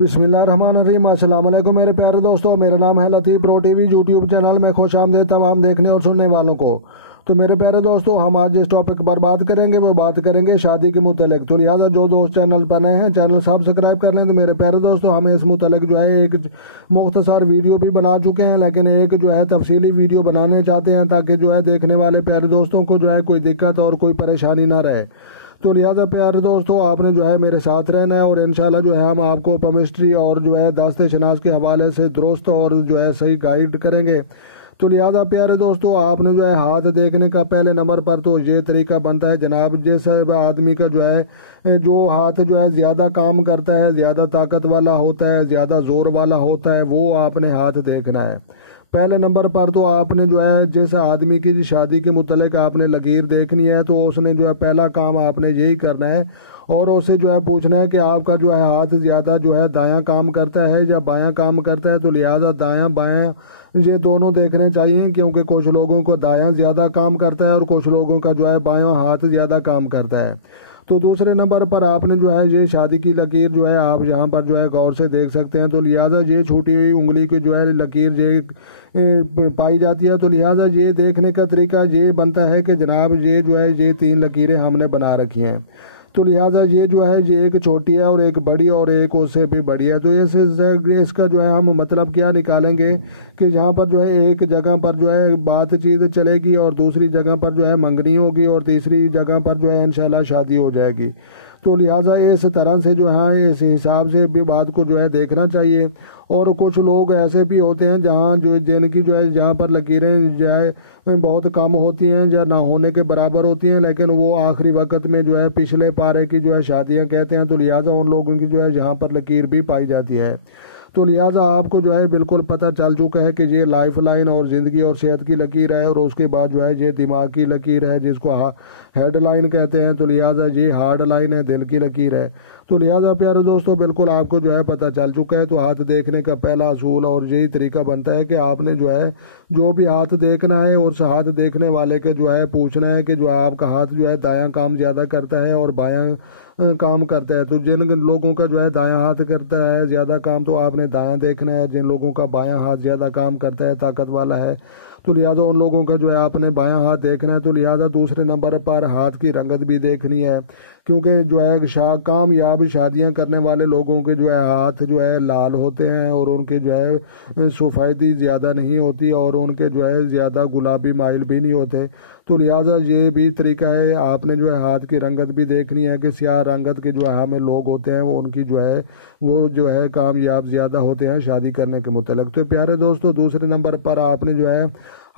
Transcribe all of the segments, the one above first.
بسم اللہ الرحمن الرحیم۔ السلام علیکم میرے پیارے دوستوں، میرا نام ہے لطیف پرو ٹی وی یوٹیوب چینل میں خوش آمدید تمام دیکھنے اور سننے والوں کو۔ تو میرے پیارے دوستوں، ہم آج جس ٹاپک پر بات کریں گے وہ بات کریں گے شادی کے متعلق۔ تو لہٰذا جو دوست چینل پر نئے ہیں چینل سبسکرائب کر لیں۔ تو میرے پیارے دوستوں، ہم اس متعلق جو ہے ایک مختصر ویڈیو بھی بنا چکے ہیں، لیکن ایک جو ہے تفصیلی ویڈیو بنانے چاہتے ہیں تاکہ جو ہے دیکھنے والے پیارے دوستوں کو جو ہے کوئی دقت اور کوئی پریشانی نہ رہے۔ تو لہٰذا پیارے دوستوں، آپ نے جو ہے میرے ساتھ رہنا ہے اور انشاءاللہ جو ہے ہم آپ کو کیمسٹری اور جو ہے داستہ شناس کے حوالے سے درست اور جو ہے صحیح گائیڈ کریں گے۔ تو لہٰذا پیارے دوستوں، آپ نے جو ہے ہاتھ دیکھنے کا پہلے نمبر پر تو یہ طریقہ بنتا ہے جناب، جس آدمی کا جو ہے جو ہاتھ جو ہے زیادہ کام کرتا ہے، زیادہ طاقت والا ہوتا ہے، زیادہ زور والا ہوتا ہے، وہ آپ نے ہاتھ دیکھنا ہے۔ پہلے نمبر پر تو آپ نے جو ہے جس آدمی کی شادی کے متعلق آپ نے لکیر دیکھنی ہے تو اس نے جو ہے پہلا کام آپ نے یہی کرنا ہے اور اسے جو ہے پوچھنا ہے کہ آپ کا جو ہے ہاتھ زیادہ جو ہے دایاں کام کرتا ہے یا بایاں کام کرتا ہے۔ تو لہٰذا دایاں بایاں یہ دونوں دیکھنے چاہیے، کیونکہ کچھ لوگوں کو دایاں زیادہ کام کرتا ہے اور کچھ لوگوں کا جو ہے بایاں ہاتھ زیادہ کام کرتا ہے۔ تو دوسرے نمبر پر آپ نے جو ہے یہ شادی کی لکیر جو ہے آپ یہاں پر جو ہے غور سے دیکھ سکتے ہیں۔ تو لہٰذا یہ چھوٹی ہوئی انگلی کی جو ہے لکیر یہ پائی جاتی ہے۔ تو لہٰذا یہ دیکھنے کا طریقہ یہ بنتا ہے کہ جناب یہ جو ہے یہ تین لکیریں ہم نے بنا رکھی ہیں۔ تو لہٰذا یہ جو ہے یہ ایک چھوٹی ہے اور ایک بڑی اور ایک اس سے بھی بڑی ہے۔ تو اس کا جو ہے ہم مطلب کیا نکالیں گے کہ یہاں پر جو ہے ایک جگہ پر جو ہے بات چیت چلے گی اور دوسری جگہ پر جو ہے منگنی ہوگی اور تیسری جگہ پر جو ہے انشاءاللہ شادی ہو جائے گی۔ تو لہٰذا اس طرح سے جو ہے اس حساب سے بھی بات کو جو ہے دیکھنا چاہیے۔ اور کچھ لوگ ایسے بھی ہوتے ہیں جہاں جو جن کی جو ہے جہاں پر لکیریں جو ہے بہت کم ہوتی ہیں یا نہ ہونے کے برابر ہوتی ہیں، لیکن وہ آخری وقت میں جو ہے پچھلے پارے کی جو ہے شادیاں کہتے ہیں۔ تو لہٰذا ان لوگوں کی جو ہے یہاں پر لکیر بھی پائی جاتی ہے۔ تو لہٰذا آپ کو جو ہے بالکل پتہ چل چکا ہے کہ یہ لائف لائن اور زندگی اور صحت کی لکیر ہے، اور اس کے بعد جو ہے یہ دماغ کی لکیر ہے جس کو ہیڈ لائن کہتے ہیں۔ تو لہٰذا یہ ہارڈ لائن ہے، دل کی لکیر ہے۔ تو لہٰذا پیارے دوستوں، بالکل آپ کو جو ہے پتہ چل چکا ہے۔ تو ہاتھ دیکھنے کا پہلا اصول اور یہی طریقہ بنتا ہے کہ آپ نے جو ہے جو بھی ہاتھ دیکھنا ہے اور ہاتھ دیکھنے والے کے جو ہے پوچھنا ہے کہ جو آپ کا ہاتھ جو ہے دایاں کام زیادہ کرتا ہے اور بایاں کام کرتا ہے۔ تو جن لوگوں کا جو ہے دایاں ہاتھ کرتا ہے زیادہ کام تو آپ نے دایاں دیکھنا ہے، جن لوگوں کا بایاں ہاتھ زیادہ کام کرتا ہے طاقت والا ہے تو لہٰذا ان لوگوں کا جو ہے آپ نے بایاں ہاتھ دیکھنا ہے۔ تو لہٰذا دوسرے نمبر پر ہاتھ کی رنگت بھی دیکھنی ہے، کیونکہ جو ہے کامیاب شادیاں کرنے والے لوگوں کے جو ہے ہاتھ جو ہے لال ہوتے ہیں اور ان کے جو ہے سفیدی زیادہ نہیں ہوتی اور ان کے جو ہے زیادہ گلابی مائل بھی نہیں ہوتے۔ تو لہٰذا یہ بھی طریقہ ہے، آپ نے جو ہے ہاتھ کی رنگت بھی دیکھنی ہے کہ سیاہ رنگت کے جو ہے ہمیں لوگ ہوتے ہیں وہ ان کی جو ہے کامیاب زیادہ ہوتے ہیں شادی کرنے کے متعلق۔ تو پیارے دوستو، دوسرے نمبر پر آپ نے جو ہے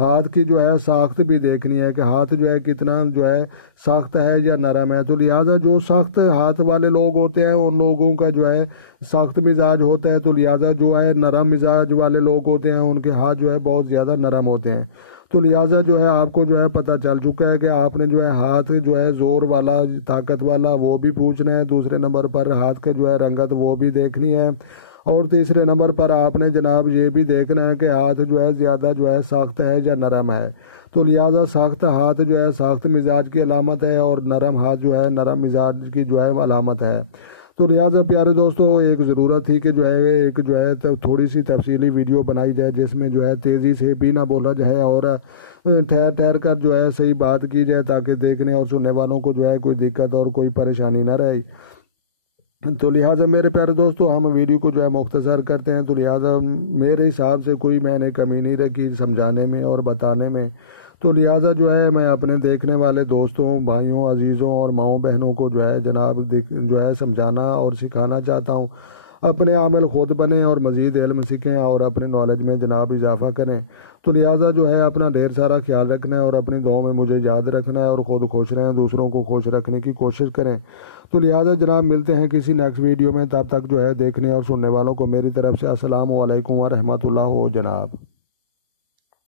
ہاتھ کی جو ہے ساخت بھی دیکھنی ہے کہ ہاتھ جو ہے کتنا جو ہے سخت ہے یا نرم ہے۔ تو لہٰذا جو سخت ہاتھ والے لوگ ہوتے ہیں ان لوگوں کا جو ہے سخت مزاج ہوتا ہے۔ تو لہٰذا جو ہے نرم مزاج والے لوگ ہوتے ہیں ان کے ہاتھ جو ہے بہت زیادہ نرم ہوتے ہیں۔ تو لہٰذا جو ہے آپ کو جو ہے پتہ چل چکا ہے کہ آپ نے جو ہے ہاتھ جو ہے زور والا طاقت والا وہ بھی پوچھنا ہے، دوسرے نمبر پر ہاتھ کا جو ہے رنگت وہ بھی دیکھنی ہے، اور تیسرے نمبر پر آپ نے جناب یہ بھی دیکھنا ہے کہ ہاتھ جو ہے زیادہ جو ہے سخت ہے یا نرم ہے۔ تو لہٰذا سخت ہاتھ جو ہے سخت مزاج کی علامت ہے اور نرم ہاتھ جو ہے نرم مزاج کی جو ہے علامت ہے۔ تو لہٰذا پیارے دوستو، ایک ضرورت تھی کہ جو ہے ایک جو ہے تھوڑی سی تفصیلی ویڈیو بنائی جائے جس میں جو ہے تیزی سے بھی نہ بولا جائے اور ٹھہر کر جو ہے صحیح بات کی جائے تاکہ دیکھنے اور سننے والوں کو جو ہے کوئی دقت اور کوئی پریشانی نہ رہے۔ تو لہٰذا میرے پیارے دوستو، ہم ویڈیو کو جو ہے مختصر کرتے ہیں۔ تو لہٰذا میرے حساب سے کوئی میں نے کمی نہیں رکھی سمجھانے میں اور بتانے میں۔ تو لہٰذا جو ہے میں اپنے دیکھنے والے دوستوں، بھائیوں، عزیزوں اور ماؤں بہنوں کو جو ہے جناب جو ہے سمجھانا اور سکھانا چاہتا ہوں، اپنے عامل خود بنیں اور مزید علم سیکھیں اور اپنے نالج میں جناب اضافہ کریں۔ تو لہٰذا جو ہے اپنا ڈھیر سارا خیال رکھنا ہے اور اپنی دعاؤں میں مجھے یاد رکھنا ہے اور خود خوش رہیں، دوسروں کو خوش رکھنے کی کوشش کریں۔ تو لہٰذا جناب ملتے ہیں کسی نیکسٹ ویڈیو میں، تب تک جو ہے دیکھنے اور سننے والوں کو میری طرف سے السلام علیکم ورحمۃ اللہ جناب۔